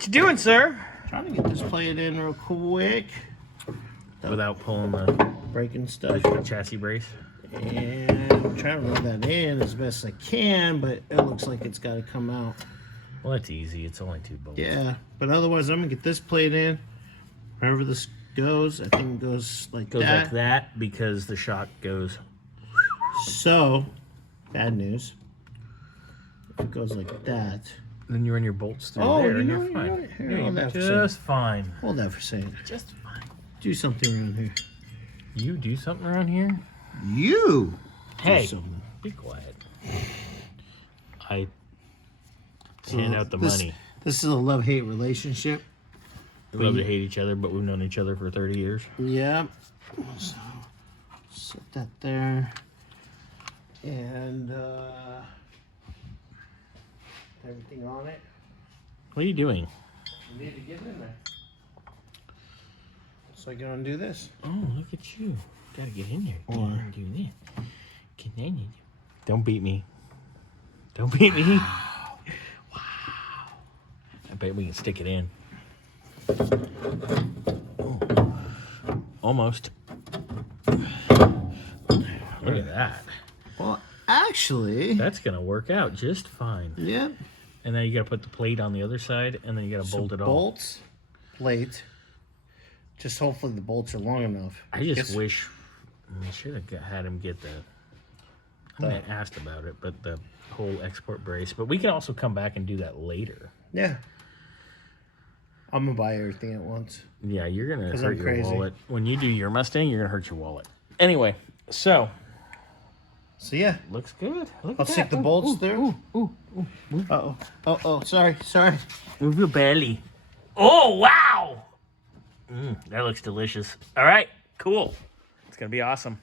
What you doing, sir? Trying to get this plate in real quick. Without pulling the Breaking stuff. chassis brace. And I'm trying to rub that in as best I can, but it looks like it's got to come out. Well, that's easy. It's only 2 bolts. Yeah, but otherwise I'm going to get this plate in. Wherever this goes, I think it goes like Goes that. like that because the shock goes. So, bad news. If it goes like that. Then you run your bolts through Oh, there you and know, you're you fine. know, here, Yeah, hold that for a just second. fine. Hold that for a second. Just fine. Do something around here. You do something around here? You Hey, do something. be quiet. I hand out the money. This is a love-hate relationship. We love to hate each other, but we've known each other for 30 years. Yeah. So, set that there. And everything on it. What are you doing? You need to get in there. So I can undo this. Oh, look at you. Gotta get in there. Or do this. Get in there. Don't beat me. Don't beat me. Wow. I bet we can stick it in. Oh. Almost. Look at that. well, actually, That's gonna work out just fine. yeah. And then you gotta put the plate on the other side, and then you gotta bolt it all. Bolts, plate. Just hopefully the bolts are long enough. I just wish I should have had him get I asked about it, but the whole export brace. But we can also come back and do that later. Yeah. I'm gonna buy everything at once. Yeah, you're gonna 'Cause hurt I'm your crazy. wallet when you do your Mustang. You're gonna hurt your wallet. Anyway, so yeah, looks good. Look I'll at stick that. the bolts there. Ooh. Uh-oh. Oh, sorry. Move your belly. Oh wow! That looks delicious. All right, cool. It's gonna be awesome.